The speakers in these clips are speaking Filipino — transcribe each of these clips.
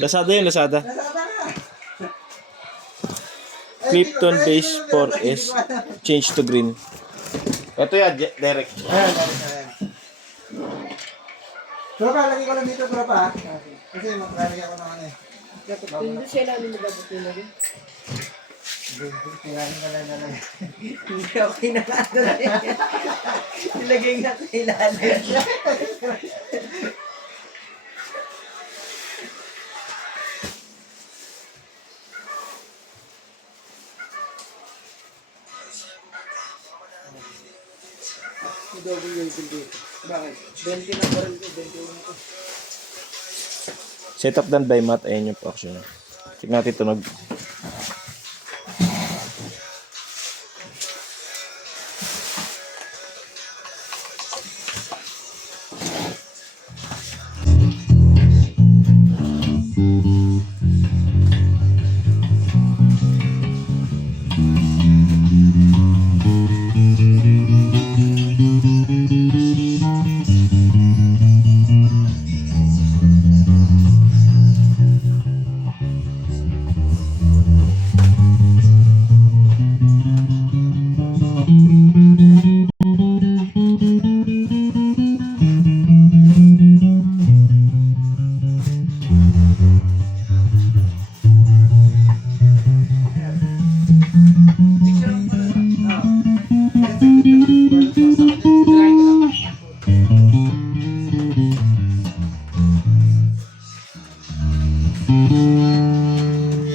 Lazada yun, Lazada. Nasama na. Clipton base 4S. Change to green. Ito yan, Derek. Ayan, ayan. Tropa, lagi ko lang dito, tropa. Kasi maglalagay ako ng ano eh. Hindi siya lang yung dapat nilagay. Kailangan ka lang na lang. Hindi ako kinakadala yan. Nilagay nga sa ilalim. Double yung dito. Bakit? 20 na baril ko, 21 ko. Setup done by Matt. Ayan yung action. Tignan natin tunog.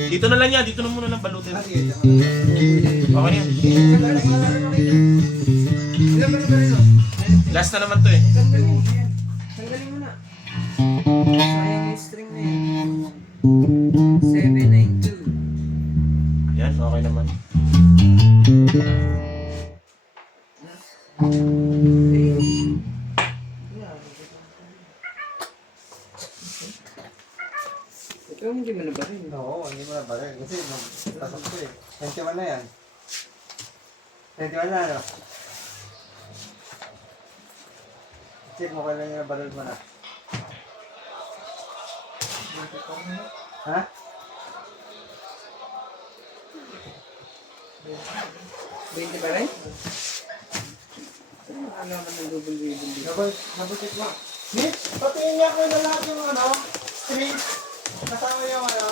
Dito na lang yan. Dito na muna lang balutin. Okay na yan. Last na naman to eh. Tanggalin mo na. Sayang yung string na yan. 792. Yan, okay naman. Ito hindi mo na ba rin? Oo, hindi mo na ba rin. Kasi pasok ko eh. 21 na yan. 21 na ano? Check mo kailan yung nabalol mo na. Ha? 20 ba rin? Ano naman ng double wheel? Nabutit mo. Mitch, patingin niya ko na lahat yung ano, string. Kasama yung ano.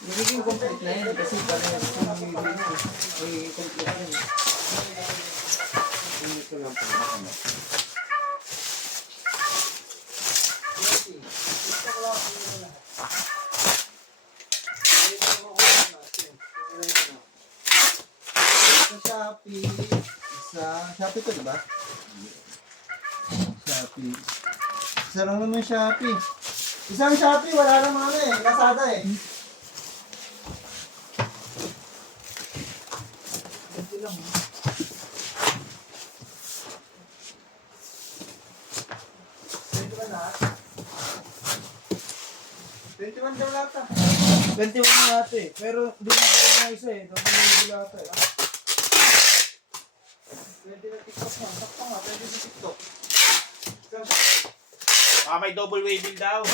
Magiging complete na yan kasi parang yung wheel na ay complete na yan. Ito lang po. Shopee to, diba? Shopee. Isa lang naman Shopee. Isang Shopee, wala lang ano eh. Lazada eh. Ito lang. Ito ba lahat? 21 daw lahat ah. 21 na natin eh. Pero di na pa rin na isa eh. Double wheel ata eh. Pwede na TikTok na. Sakto nga, pwede na TikTok. May double wheel daw.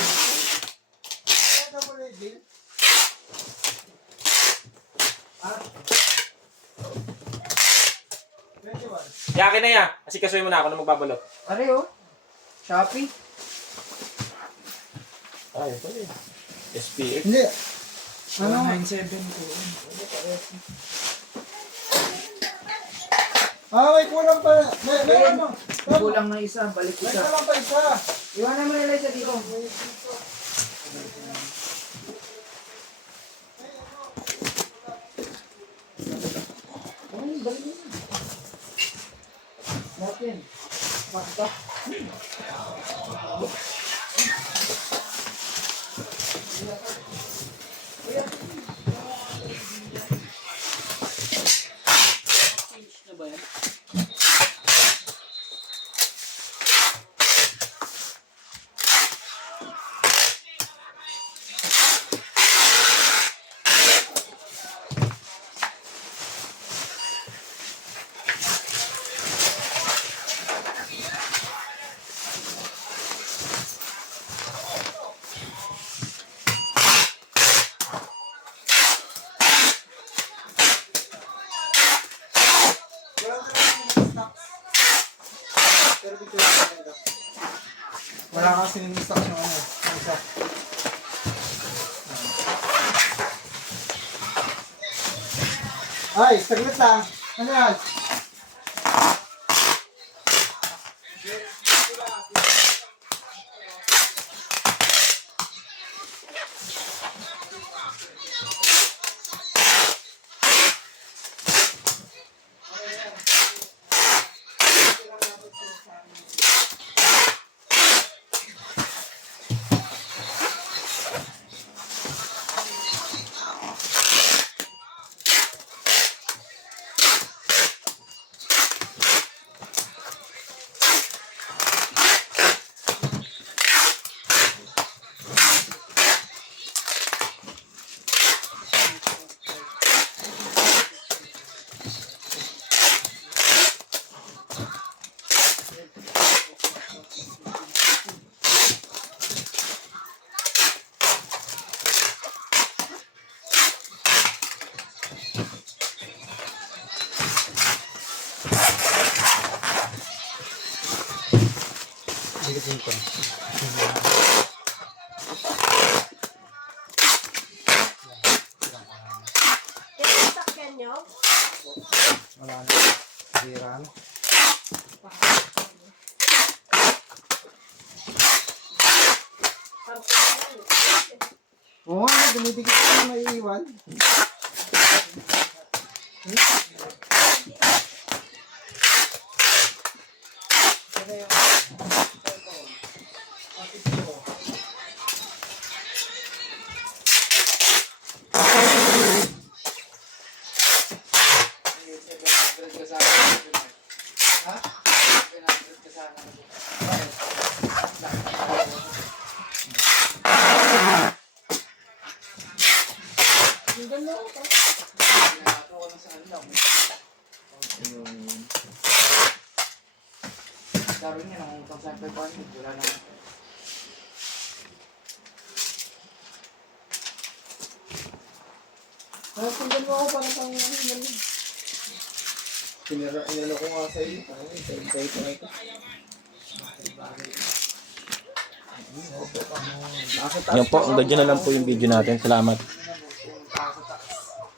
Kaya double A bill? Ah? 21. Yakin na yan. Kasi kasuhin mo na ako na magbabalot. Ano yun? Shopee? Ay, ito yun. SPX. Hindi. 197 ko. May kulang pa. May ano. Kulang na isa, balik May isa. kulang pa isa. Iwanan mo nila isa dito. Balik mo na. Natin. Makta. Wala kasi ng instruction ano. Ano siya? Ay, saglit lang. Ano yan? Yung sakyan nyo? Wala na. Hiran. Oo nga, dumidikit ko na may iwan. Sabi niya, nung utang sa 500, wala na. Sundan mo ako para sa inano ko nga sa iyo. Yan po, hanggang dyan na lang po yung video natin. Salamat.